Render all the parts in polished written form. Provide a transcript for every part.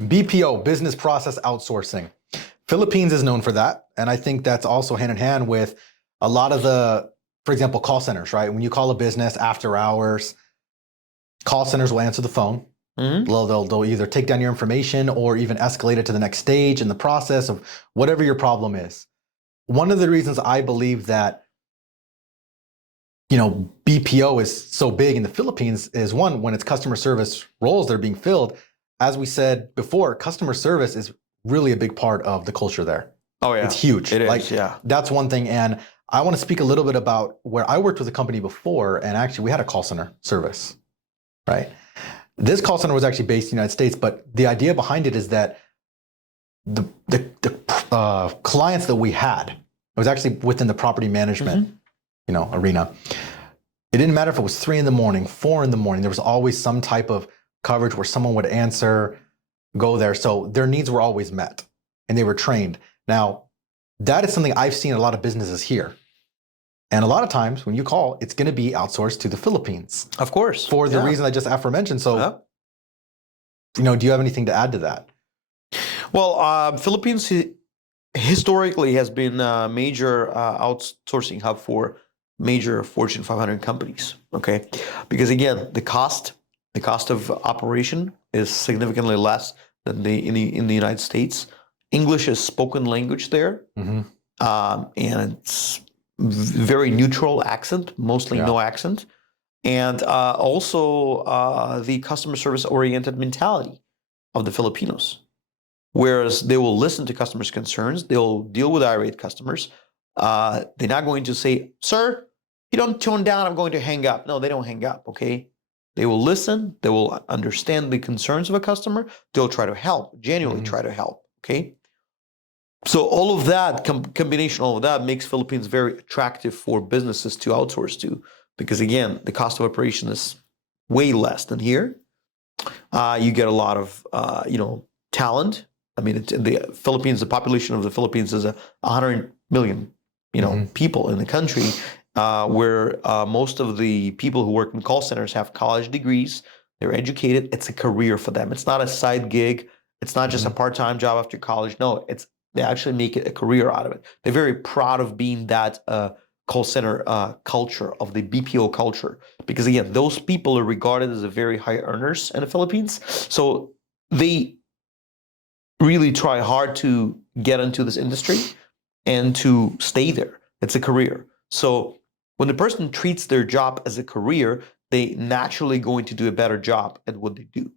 BPO, business process outsourcing. Philippines is known for that. And I think that's also hand in hand with a lot of the, for example, call centers, right? When you call a business after hours, call centers will answer the phone. Mhm. They'll either take down your information or even escalate it to the next stage in the process of whatever your problem is. One of the reasons I believe that BPO is so big in the Philippines is one, when it's customer service roles that are being filled, as we said before, customer service is really a big part of the culture there. Oh yeah, It's huge. It is. Yeah. That's one thing. And I want to speak a little bit about where I worked with a company before, and actually we had a call center service, right? This call center was actually based in the United States, but the idea behind it is that the clients that we had, it was actually within the property management, arena. It didn't matter if it was 3 a.m, 4 a.m. There was always some type of coverage where someone would answer, go there. So their needs were always met and they were trained. Now, that is something I've seen in a lot of businesses here. And a lot of times when you call, it's going to be outsourced to the Philippines. Of course. For the reason I just aforementioned. So, do you have anything to add to that? Well, Philippines historically has been a major outsourcing hub for major Fortune 500 companies. Okay, because again, the cost of operation is significantly less than in the United States. English is spoken language there, and it's very neutral accent, mostly no accent, and also the customer service oriented mentality of the Filipinos. Whereas they will listen to customers' concerns, they'll deal with irate customers. They're not going to say, "Sir, you don't tone down, I'm going to hang up." No, they don't hang up, okay? They will listen, they will understand the concerns of a customer, they'll try to help, genuinely try to help, okay? So all of that, combination, all of that makes Philippines very attractive for businesses to outsource to, because again, the cost of operation is way less than here. You get a lot of, talent. I mean, in the Philippines, the population of the Philippines is 100 million, people in the country, where most of the people who work in call centers have college degrees. They're educated. It's a career for them. It's not a side gig. It's not just a part-time job after college. No, they actually make it a career out of it. They're very proud of being that call center culture, of the BPO culture, because again, those people are regarded as a very high earners in the Philippines. So they really try hard to get into this industry and to stay there. It's a career. So when the person treats their job as a career, they naturally going to do a better job at what they do.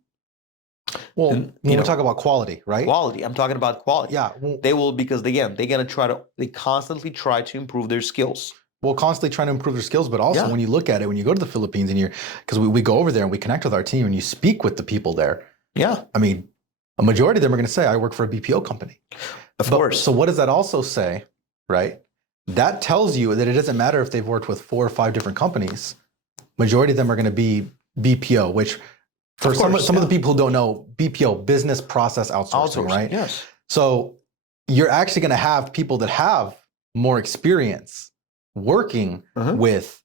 Well, when we talk about quality, right? Quality. I'm talking about quality. Yeah. They will, because again, they constantly try to improve their skills. Well, constantly trying to improve their skills, but also when you look at it, when you go to the Philippines and because we go over there and we connect with our team and you speak with the people there. Yeah. I mean, a majority of them are going to say, I work for a BPO company. Of course. So what does that also say, right? That tells you that it doesn't matter if they've worked with 4 or 5 different companies. Majority of them are going to be BPO, which for some of the people who don't know, BPO, business process outsourcing, right? Yes. So you're actually going to have people that have more experience working with,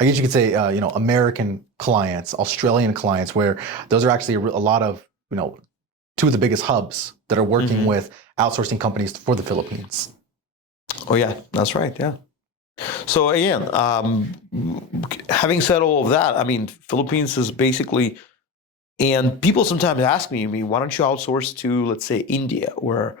I guess you could say, American clients, Australian clients, where those are actually a lot of, 2 of the biggest hubs that are working with outsourcing companies for the Philippines. Oh yeah, that's right. Yeah. So again, having said all of that, I mean, Philippines is basically, and people sometimes ask me, why don't you outsource to, let's say, India or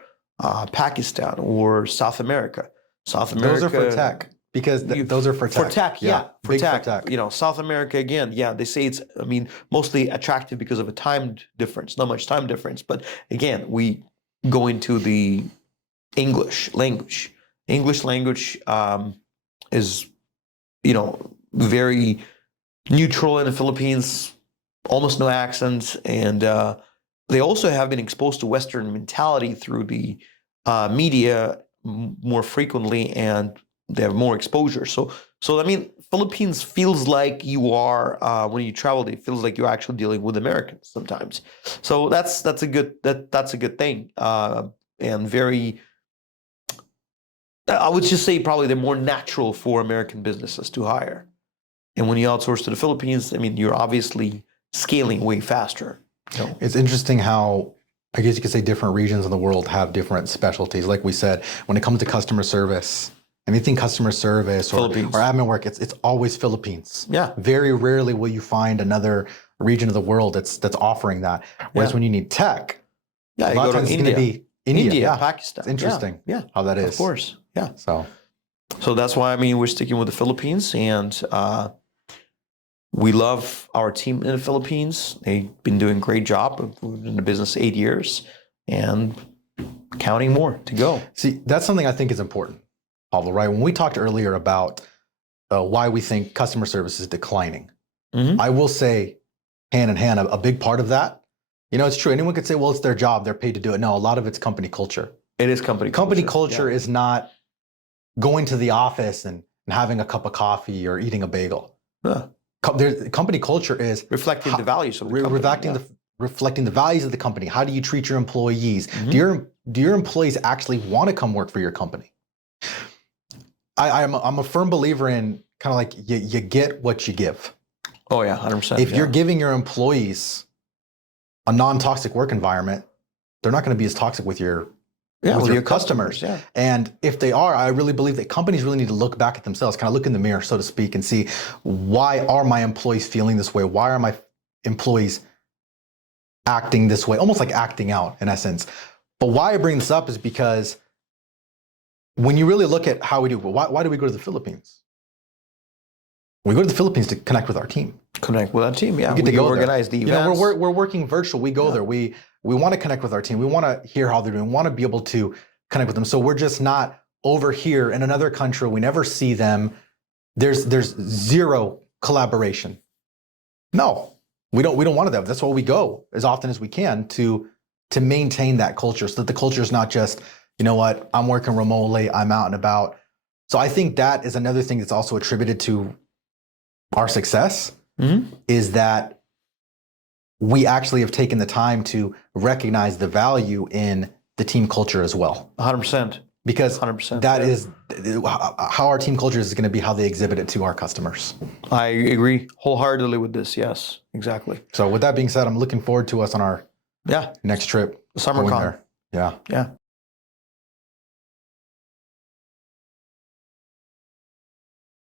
Pakistan or South America? Those are for tech. Because those are for tech. For tech, for tech. South America, again, they say it's, mostly attractive because of a time difference, not much time difference. But again, we go into the English language. English language is, very neutral in the Philippines, almost no accents. And they also have been exposed to Western mentality through the media more frequently, and they have more exposure. So Philippines feels like you are, when you travel, it feels like you're actually dealing with Americans sometimes. So that's a good thing, and very. I would just say probably they're more natural for American businesses to hire. And when you outsource to the Philippines, you're obviously scaling way faster. It's interesting how I guess you could say different regions of the world have different specialties. Like we said, when it comes to customer service, anything customer service or admin work, it's always Philippines. Yeah. Very rarely will you find another region of the world that's offering that. Whereas when you need tech, yeah, a lot of times it's going to be India, Pakistan. It's interesting. Yeah. How that is. Of course. Yeah. So that's why, I mean, we're sticking with the Philippines, and we love our team in the Philippines. They've been doing a great job. We've been in the business 8 years and counting more to go. See, that's something I think is important, Pavel, right? When we talked earlier about why we think customer service is declining, I will say hand in hand, a big part of that, it's true. Anyone could say, well, it's their job. They're paid to do it. No, a lot of it's company culture. It is company culture. Company culture is not going to the office and having a cup of coffee or eating a bagel. Company culture is reflecting the values of the company. Reflecting the values of the company. How do you treat your employees? Do your employees actually want to come work for your company? I'm a firm believer in kind of like you get what you give. Oh yeah, 100%. If you're giving your employees a non-toxic work environment, they're not going to be as toxic with your customers. Yeah. And if they are, I really believe that companies really need to look back at themselves, kind of look in the mirror, so to speak, and see, why are my employees feeling this way? Why are my employees acting this way? Almost like acting out in essence. But why I bring this up is because when you really look at how we do, why do we go to the Philippines? We go to the Philippines to connect with our team. Connect with our team, yeah. We get to organize the events. We're working virtual. We go there. We want to connect with our team. We want to hear how they're doing. We want to be able to connect with them. So we're just not over here in another country. We never see them. There's zero collaboration. No, we don't want that. That's why we go as often as we can to maintain that culture, so that the culture is not just, you know what, I'm working remotely, I'm out and about. So I think that is another thing that's also attributed to our success, is that we actually have taken the time to recognize the value in the team culture as well. 100%. Because 100%. That is how our team culture is going to be, how they exhibit it to our customers. I agree wholeheartedly with this. Yes, exactly. So with that being said, I'm looking forward to us on our next trip. SummerCon. Yeah.